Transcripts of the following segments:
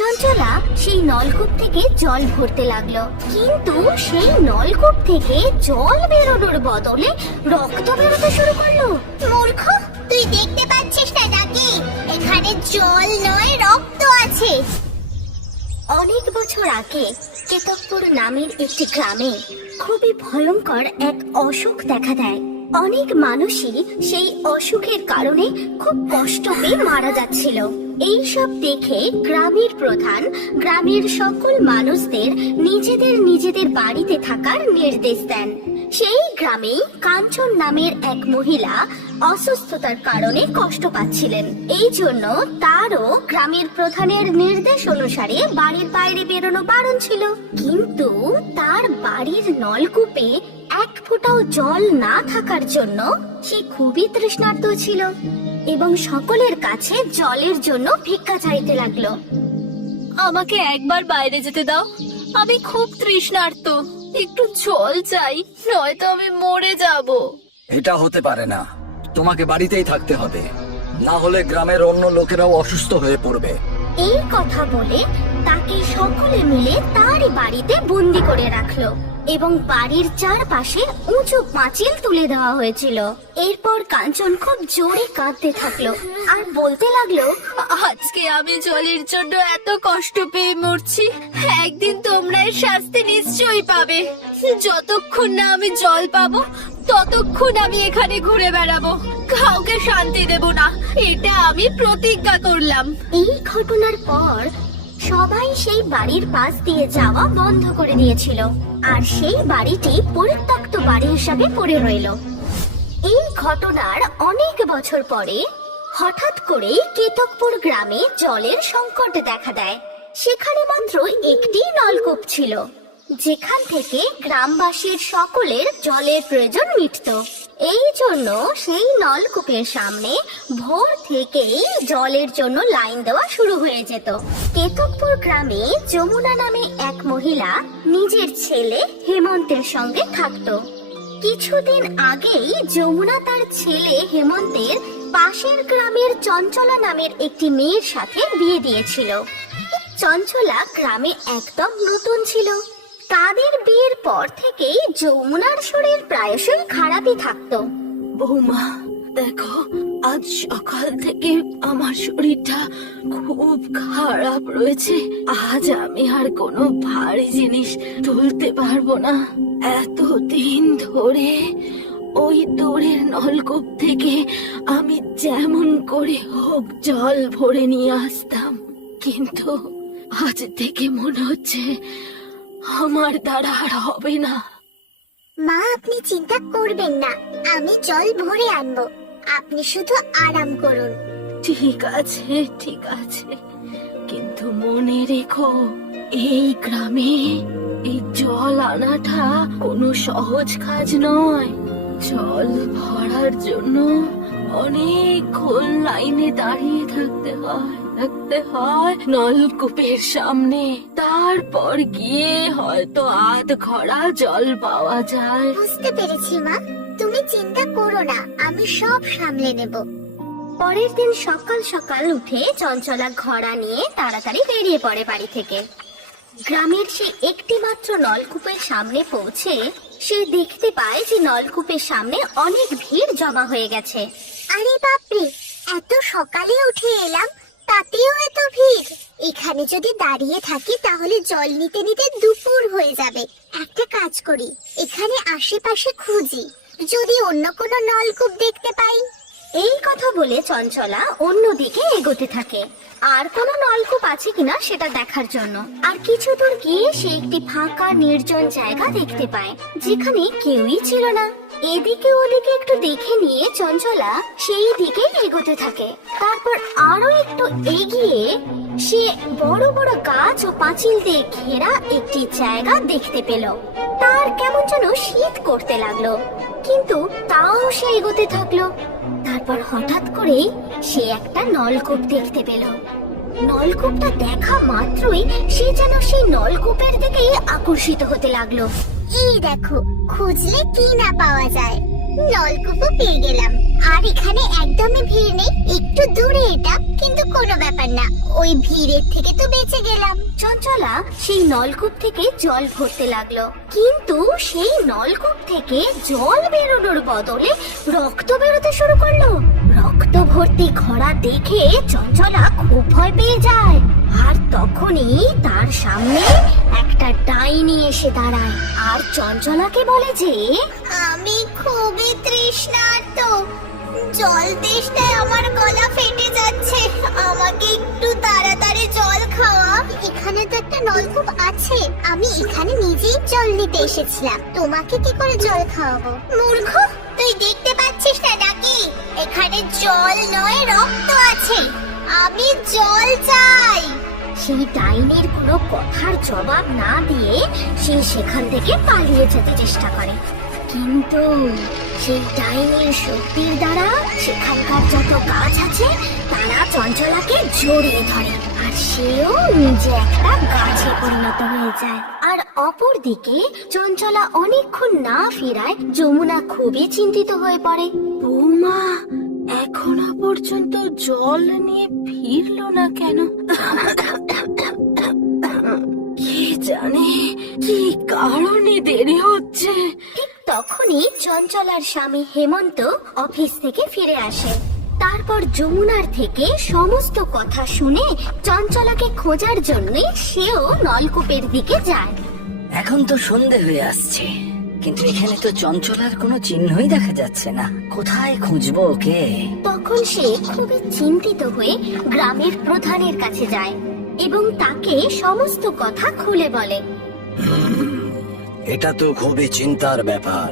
চঞ্চলা সেই নলকূপ থেকে জল ভরতে লাগলো, কিন্তু সেই নলকূপ থেকে জল বেরোনোর বদলে রক্ত বেরোতে শুরু করলো। মূর্খ, তুই দেখতে পাচ্ছিস না নাকি এখানে জল নয় রক্ত আছে? অনেক বছর আগে কেতকপুর নামের একটি গ্রামে খুবই ভয়ঙ্কর এক অসুখ দেখা দেয়। অনেক মানুষই সেই অসুখের কারণে খুব কষ্ট পেয়ে মারা যাচ্ছিল। এইসব দেখে গ্রামের প্রধান গ্রামের সকল মানুষদের নিজেদের নিজেদের বাড়িতে থাকার নির্দেশ দেন। সেই গ্রামেই কাঞ্চন নামের এক মহিলা অসুস্থতার কারণে কষ্ট পাচ্ছিলেন। এই জন্য তারও গ্রামের প্রধানের নির্দেশ অনুসারে বাড়ির বাইরে বেরোনো বারণ ছিল। কিন্তু তার বাড়ির নলকূপে এক ফোঁটাও জল না থাকার জন্য সে খুবই তৃষ্ণার্ত ছিল এবং সকলের কাছে জলের জন্য ভিক্ষা চাইতে লাগলো। আমাকে একবার বাইরে যেতে দাও, আমি খুব তৃষ্ণার্ত, একটু জল চাই, নয়তো আমি মরে যাব। এটা হতে পারে না, তোমাকে বাড়িতেই থাকতে হবে, না হলে গ্রামের অন্য লোকেরাও অসুস্থ হয়ে পড়বে। এই কথা বলে তাকে সকলে মিলে তারই বাড়িতে বন্দি করে রাখলো এবং বাড়ির চারপাশে উঁচু পাঁচিল তুলে দেওয়া হয়েছিল। এরপর কাঞ্চন খুব জোরে কাঁদতে থাকলো আর বলতে লাগলো, আজকে আমি জলের জন্য এত কষ্ট পেয়ে মরছি, একদিন তোমরা এর শাস্তি নিশ্চয়ই পাবে। যতক্ষণ না আমি জল পাবো ততক্ষণ আমি এখানে ঘুরে বেড়াবো, কাউকে শান্তি দেব না, এটা আমি প্রতিজ্ঞা করলাম। এই ঘটনার পর সবাই সেই বাড়ির পাশ দিয়ে যাওয়া বন্ধ করে দিয়েছিল আর সেই বাড়িটি পরিত্যক্ত বাড়ি হিসাবে পড়ে রইল। এই ঘটনার অনেক বছর পরে হঠাৎ করে কেতকপুর গ্রামে জলের সংকট দেখা দেয়। সেখানে মাত্র একটি নলকূপ ছিল, যেখান থেকে গ্রামবাসীর সকলের জলের প্রয়োজন মিটত। এই জন্য সেই নলকূপের সামনে ভোর থেকেই জলের জন্য লাইন দেওয়া শুরু হয়ে যেত। কেতকপুর গ্রামে যমুনা নামে এক মহিলা নিজের ছেলে হেমন্তের সঙ্গে থাকতো। কিছুদিন আগেই যমুনা তার ছেলে হেমন্তের পাশের গ্রামের চঞ্চলা নামের একটি মেয়ের সাথে বিয়ে দিয়েছিল। চঞ্চলা গ্রামে একদম নতুন ছিল। তাদের বিয়ের পর থেকেই যমুনার শরীর প্রায়শই খারাপই থাকতো। বৌমা, দেখো, আজ সকাল থেকে আমার শরীরটা খুব খারাপ রয়েছে। আজ আমি আর কোনো ভারী জিনিস তুলতে পারবো না। এতদিন ধরে ওই দূরের নলকূপ থেকে আমি যেমন করে হোক জল ভরে নিয়ে আসতাম, কিন্তু আজ থেকে মনে হচ্ছে আমার দ্বারা আর হবে না। মা, আপনি চিন্তা করবেন না, আমি জল ভরে আনবো, আপনি শুধু আরাম করুন। ঠিক আছে, ঠিক আছে, কিন্তু মনে রেখো, এই গ্রামে এই জল আনাটা কোনো সহজ কাজ নয়। জল ভরার জন্য অনেকক্ষণ লাইনে দাঁড়িয়ে থাকতে হয় নলকূপের সামনে, তারপর গিয়ে হয়তো আধ ঘড়া জল পাওয়া যায়। বুঝতে পেরেছি মা, তুমি চিন্তা করো না, আমি সব সামলে নেব। পরের দিন সকাল সকাল উঠে চঞ্চলা ঘোড়া নিয়ে তাড়াতাড়ি বেরিয়ে পড়ে বাড়ি থেকে। গ্রামের সে একটি মাত্র নলকূপের সামনে পৌঁছে সে দেখতে পায় যে নলকূপের সামনে অনেক ভিড় জমা হয়ে গেছে। আরে বাপরে, এত সকালে উঠে এলাম, তাতেও এত ভিড়। এখানে যদি দাঁড়িয়ে থাকি তাহলে জল নিতে নিতে দুপুর হয়ে যাবে। একটা কাজ করি, এখানে আশেপাশে খুঁজি, যদি অন্য কোনো নলকূপ দেখতে পাই। এই কথা বলে চঞ্চলা অন্যদিকে এগোতে থাকে আর কোনো নলকূপ আছে কিনা সেটা দেখার জন্য। আর কিছু দূর গিয়ে সে একটি ফাঁকা নির্জন জায়গা দেখতে পায় যেখানে কেউই ছিল না। এদিকে ওদিকে একটু দেখে নিয়ে চঞ্চলা সেই দিকে এগোতে থাকে। তারপর আরো একটু এগিয়ে সে বড় বড় গাছ ও পাঁচিল দিয়ে ঘেরা একটি জায়গা দেখতে পেল। তার কেমন যেন শীত করতে লাগলো, কিন্তু তাও সে এগোতে থাকলো। তারপর হঠাৎ করে সে একটা নলকূপ দেখতে পেল। নলকূপটা দেখা মাত্রই সে যেন সেই নলকূপের দিকেই আকর্ষিত হতে লাগলো। এই দেখো, খুঁজলে কি না পাওয়া যায়। নলকূপও পেয়ে গেলাম। আর এখানে একদমই ভিড় নেই, একটু দূরে এটা, কিন্তু কোনো ব্যাপার না, ওই ভিড়ের থেকে তো বেঁচে গেলাম। চঞ্চলা সেই নলকূপ থেকে জল ভরতে লাগলো, কিন্তু সেই নলকূপ থেকে জল বেরোনোর বদলে রক্ত বেরোতে শুরু করলো। রক্ত ভর্তি ঘড়া দেখে চঞ্চলা খুব ভয় পেয়ে যায়। আর তখনই তার সামনে একটা ডাইনি এসে দাঁড়ায় আর চঞ্চলাকে বলে যে আমি খুবই তৃষ্ণার্ত, জল তেষ্টায় আমার গলা ফেটে যাচ্ছে, আমাকে একটু তাড়াতাড়ি জল খাওয়া। এখানে তো একটা নলকূপ আছে, আমি এখানে নিজেই জল নিতে এসেছিলাম, তোমাকে কি করে জল খাওয়াবো? মূর্খ, তুই দেখতে পাচ্ছিস না নাকি এখানে জল নয় রক্ত আছে? আমি জল চাই। সেই ডাইনির কোনো কথার জবাব না দিয়ে সে সেখান থেকে পালিয়ে যেতে চেষ্টা করে, কিন্তু সেই ডাইনির শক্তির দ্বারা সেখানকার যত গাছ আছে তারা চঞ্চলাকে জড়িয়ে ধরে আর সেও নিজে একটা গাছে পরিণত হয়ে যায়। আর অপরদিকে চঞ্চলা অনেকক্ষণ না ফেরায় যমুনা খুবই চিন্তিত হয়ে পড়ে। বৌমা এখনো পর্যন্ত জল নিয়ে ফিরলো না কেন? কে জানে কি কারণে দেরি হচ্ছে। ঠিক তখনই চঞ্চলার স্বামী হেমন্ত অফিস থেকে ফিরে আসে। তারপর যমুনার থেকে সমস্ত কথা শুনে চঞ্চলাকে খোঁজার জন্য সেও নলকূপের দিকে যায়। এখন তো সন্ধে হয়ে আসছে, কিন্তু এখানে তো চঞ্চলার কোনো চিহ্নই দেখা যাচ্ছে না। কোথায় খুঁজবো ওকে? তখন সে খুবই চিন্তিত হয়ে গ্রামের প্রধানের কাছে যায় এবং তাকে সমস্ত কথা খুলে বলে। এটা তো খুবই চিন্তার ব্যাপার।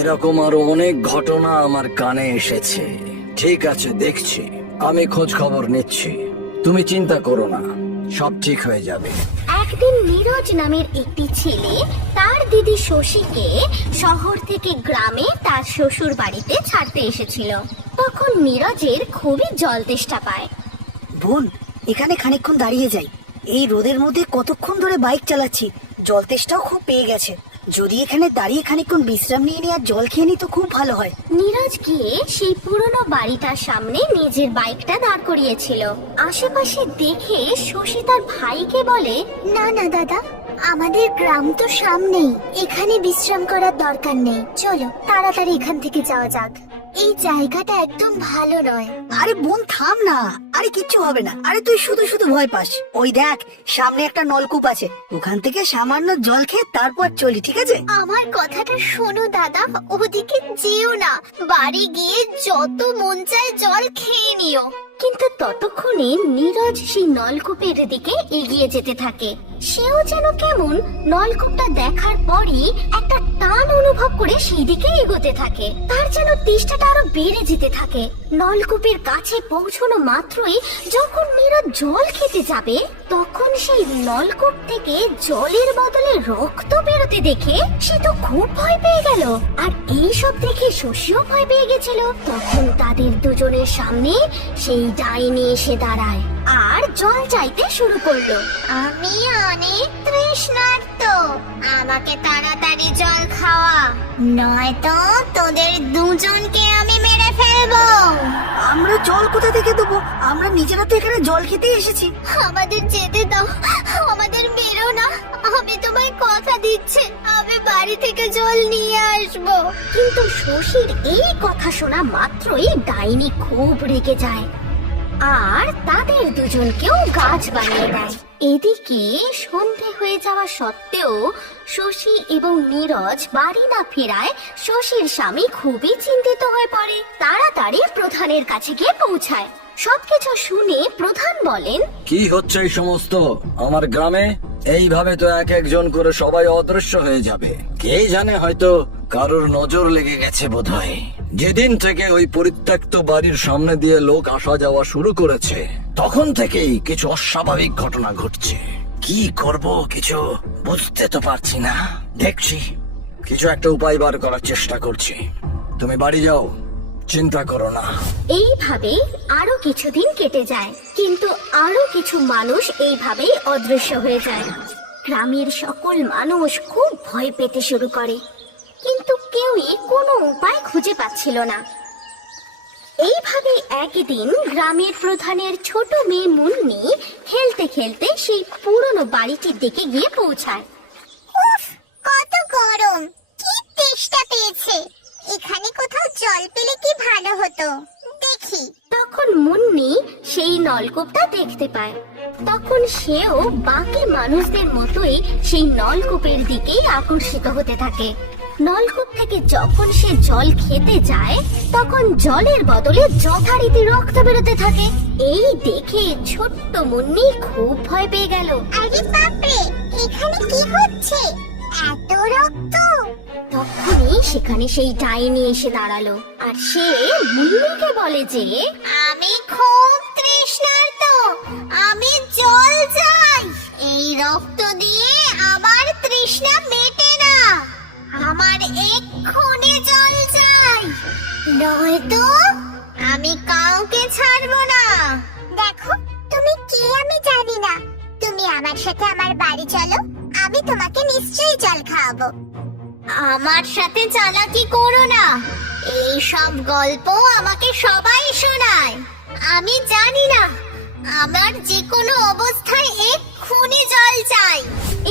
এরকম আরো অনেক ঘটনা আমার কানে এসেছে। ঠিক আছে, দেখছি, আমি খোঁজ খবর নিচ্ছি, তুমি চিন্তা করো না, সব ঠিক হয়ে যাবে। একদিন নীরজ নামের একটি ছেলে তার দিদি শশীকে শহর থেকে গ্রামে তার শ্বশুর বাড়িতে ছাড়তে এসেছিল। তখন নীরজের খুবই জল তেষ্টা পায়। বোন, এখানে খানিকক্ষণ দাঁড়িয়ে যাই, এই রোদের মধ্যে কতক্ষণ ধরে বাইক চালাচ্ছি, জল তেষ্টাও খুব পেয়ে গেছে। যদি এখানে দাঁড়িয়ে খানিকক্ষণ বিশ্রাম নিয়ে নিয়ে আর জল খেয়ে নি তো খুব ভালো হয়। নীরজ গিয়ে সেই পুরনো বাড়িটার সামনে নিজের বাইকটা দাঁড় করিয়েছিল। আশেপাশে দেখে শশী তার ভাইকে বলে, না না দাদা, আমাদের গ্রাম তো সামনেই, এখানে বিশ্রাম করার দরকার নেই, চলো তাড়াতাড়ি এখান থেকে যাওয়া যাক, এই জায়গাটা একদম ভালো নয়। আরে বোন থাম না, আরে কিচ্ছু হবে না, আরে তুই শুধু শুধু ভয় পাস। ওই দেখ সামনে একটা নলকূপ আছে, ওখান থেকে সামান্য জল খেয়ে তারপর চলি, ঠিক আছে? আমার কথাটা শোনো দাদা, ওদিকে যেও না, বাড়ি গিয়ে যত মন চায় জল খেয়ে নিও। কিন্তু ততক্ষণে নীরজ সেই নলকূপের দিকে এগিয়ে যেতে থাকে। সেও যেন কেমন নলকূপটা দেখার পরই একটা টান অনুভব করে সেই দিকে এগোতে থাকে। তার যেন তেষ্টাটা আরো বেড়ে যেতে থাকে। নলকূপের কাছে পৌঁছানো মাত্রই যখন নীরজ জল খেতে যাবে, তখন সেই নলকূপ থেকে জলের বদলে রক্ত বেরোতে দেখে সে তো খুব ভয় পেয়ে গেল। আর এইসব দেখে শশীও ভয় পেয়ে গেছিল। তখন তাদের দুজনের সামনে সেই ডাইনি এসে দাঁড়ায় আর জল চাইতে শুরু করলো। আমি অনেক তৃষ্ণার্ত, আমাকে তাড়াতাড়ি জল খাওয়া, নয়তো তোদের দুজনকে আমি মেরে ফেলবো। আমরা জল কোথা থেকে দেবো? আমরা নিজেরা তো এখানে জল খেতেই এসেছি। আমাদের যেতে দাও, আমাদের মেরো না, আমি তোমায় কথা দিচ্ছি আমি বাড়ি থেকে জল নিয়ে আসবো। কিন্তু শশীর এই কথা শোনা মাত্রই ডাইনি খুব রেগে যায় আর তাদের দুজনকেও গাছ বানিয়ে দেয়। এদিকে সন্ধে হয়ে যাওয়া সত্ত্বেও শশী এবং নীরজ বাড়ি না ফেরায় শশীর স্বামী খুবই চিন্তিত হয়ে পড়ে। তাড়াতাড়ি প্রধানের কাছে গিয়ে পৌঁছায়। সবকিছু শুনে প্রধান বলেন, কি হচ্ছে এই সমস্ত আমার গ্রামে? এইভাবে তো এক একজন করে সবাই অদৃশ্য হয়ে যাবে। কে জানে, হয়তো কারোর নজর লেগে গেছে বোধহয়। যেদিন থেকে ওই পরিত্যক্ত বাড়ির সামনে দিয়ে লোক আসা যাওয়া শুরু করেছে, তখন থেকেই কিছু অস্বাভাবিক ঘটনা ঘটছে। কি করব কিছু বুঝতে তো পারছি না। দেখছি কিছু একটা উপায় বার করার চেষ্টা করছি। তুমি বাড়ি যাও, চিন্তা করো না। এইভাবে আরো কিছুদিন কেটে যায়, কিন্তু আরো কিছু মানুষ এইভাবেই অদৃশ্য হয়ে যায়। গ্রামের সকল মানুষ খুব ভয় পেতে শুরু করে। কিন্তু কেউই কোনো উপায় খুঁজে পাচ্ছিল না। এইভাবে একদিন গ্রামের প্রধানের ছোট মেয়ে মুন্নি খেলতে খেলতে সেই পুরনো বাড়িটির দিকে গিয়ে পৌঁছায়। উফ, কত গরম! কি তেষ্টা পেয়েছে! এখানে কোথাও জল পেলে কি ভালো হতো, দেখি। তখন মুন্নি সেই নলকূপটা দেখতে পায়। তখন সেও বাকি মানুষদের মতোই সেই নলকূপের দিকেই আকর্ষিত হতে থাকে। নলকূপ থেকে যখন সে জল খেতে যায় তখন জলের বদলে যথারীতি রক্ত বেরোতে থাকে। এই দেখে ছোট্ট মুন্নি খুব ভয় পেয়ে গেল। আরে বাপরে, এখানে কি হচ্ছে? এত রক্ত! তখনই সেখানে সেই ডাইনি এসে দাঁড়ালো আর সে মুন্নিকে বলে যে আমি খুব তৃষ্ণার্ত, আমি জল চাই। এই রক্ত দিয়ে আমার তৃষ্ণা মেটে না, আমার এক্ষুনি জল চাই, নয়তো আমি কাউকে ছাড়বো না। দেখো, তুমি কে আমি জানি না, তুমি আমার সাথে আমার বাড়ি চলো, আমি তোমাকে নিশ্চয়ই জল খাওয়াবো। আমার সাথে চালাকি করো না, এই সব গল্প আমাকে সবাই শোনায়। আমি জানি না, আমার যে কোনো অবস্থায় এক্ষুনি জল চাই।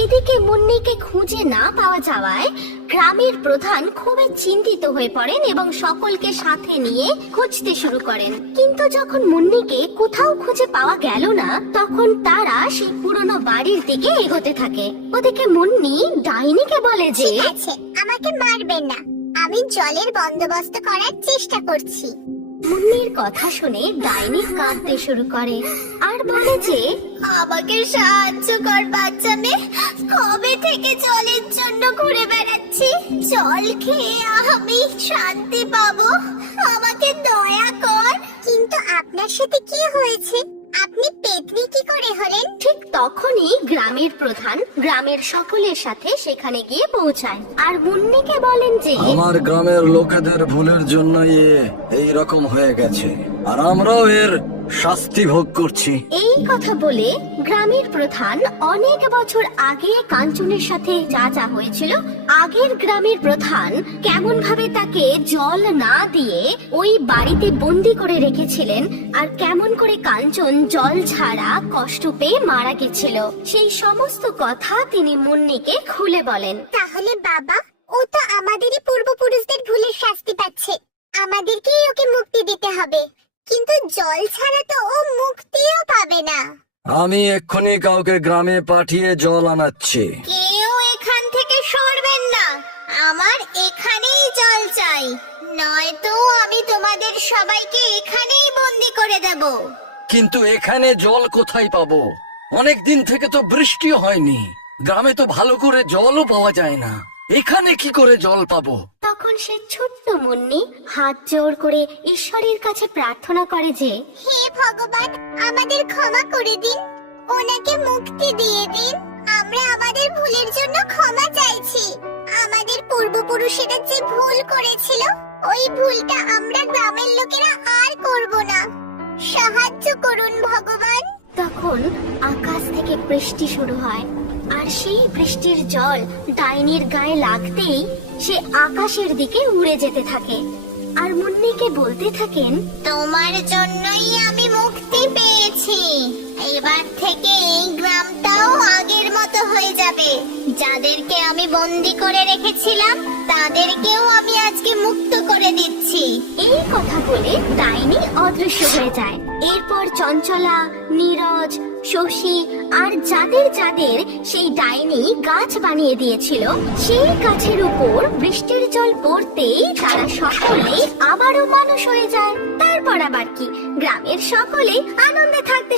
এদিকে মুন্নিকে খুঁজে না পাওয়া যাওয়ায় গ্রামের প্রধান খুবই চিন্তিত হয়ে পড়েন এবং সকলকে সাথে নিয়ে খুঁজতে শুরু করেন। কিন্তু যখন মুন্নিকে কোথাও খুঁজে পাওয়া গেল না তখন তারা সেই পুরনো বাড়ির দিকে এগোতে থাকে। ওদিকে মুন্নি ডাইনিকে বলে যে ঠিক আছে, আমাকে মারবেন না, আমি জলের বন্দোবস্ত করার চেষ্টা করছি। মুন্নির কথা শুনে ডাইনি কাঁদতে শুরু করে আর বলে যে আমাকে সাহায্য কর বাচ্চা মেয়ে, কবে থেকে জলের জন্য ঘুরে বেড়াচ্ছি, জল খেয়ে আমি শান্তি পাবো, আমাকে দয়া কর। কিন্তু আপনার সাথে কি হয়েছে? আপনি পেতনি কি করে হলেন? ঠিক তখনই গ্রামের প্রধান গ্রামের সকলের সাথে সেখানে গিয়ে পৌঁছায় আর মুন্নিকে বলেন যে আমার গ্রামের লোকেদের ভুলের জন্যই এই রকম হয়ে গেছে আর আমরাও এর শাস্তি ভোগ করছি। এই কথা বলে গ্রামের প্রধান অনেক বছর আগে কাঞ্চনের সাথে যা যা হয়েছিল, আগের গ্রামের প্রধান কেমন ভাবে তাকে জল না দিয়ে ওই বাড়িতে বন্দি করে রেখেছিলেন আর কেমন করে কাঞ্চন জল ছাড়া কষ্ট পেয়ে মারা গেছিল, সেই সমস্ত কথা তিনি মুন্নিকে খুলে বলেন। তাহলে বাবা, ও তো আমাদেরই পূর্বপুরুষদের ভুলের শাস্তি পাচ্ছে, আমাদেরকেই ওকে মুক্তি দিতে হবে। কিন্তু জল ছাড়া তো ও মুক্তিও পাবে না। আমি এক্ষুনি কাউকে গ্রামে পাঠিয়ে জল আনাচ্ছি। কেউ এখান থেকে সরবেন না, আমার এখানেই জল চাই, নয়তো আমি তোমাদের সবাইকে এখানেই বন্দি করে দেব। কিন্তু এখানে জল কোথায় পাবো? অনেক দিন থেকে তো বৃষ্টিও হয়নি, গ্রামে তো ভালো করে জলও পাওয়া যায় না, এখানে কি করে জল পাবো? তখন সে ছোট্ট মুন্নি হাত জোড় করে ঈশ্বরের কাছে প্রার্থনা করে যে হে ভগবান, আমাদের ক্ষমা করে দিন, ওনাকে মুক্তি দিয়ে দিন, আমরা আমাদের ভুলের জন্য ক্ষমা চাইছি। আমাদের পূর্বপুরুষেরা যে ভুল করেছিল ওই ভুলটা আমরা গ্রামের লোকেরা আর করব না, সাহায্য করুন ভগবান। তখন আকাশ থেকে বৃষ্টি শুরু হয় আর সেই বৃষ্টির জল ডাইনির গায়ে লাগতেই সে আকাশের দিকে উড়ে যেতে থাকে আর মুন্নিকে বলতে থাকেন, তোমার জন্যই আমি মুক্তি পেয়েছি, এবার থেকে এই গ্রামটাও আগের মতো হয়ে যাবে। যাদেরকে আমি বন্দি করে রেখেছিলাম তাদেরকেও আমি আজকে মুক্ত করে দিচ্ছি। এই কথা বলে ডাইনি অদৃশ্য হয়ে যায়। এরপর চঞ্চলা, নীরজ, শশী আর যাদের যাদের সেই ডাইনি গাছ বানিয়ে দিয়েছিল সেই গাছের উপর বৃষ্টির জল পড়তেই তারা সকলেই আবারও মানুষ হয়ে যায়। তারপর আবার কি, গ্রামের সকলেই আনন্দে থাকতে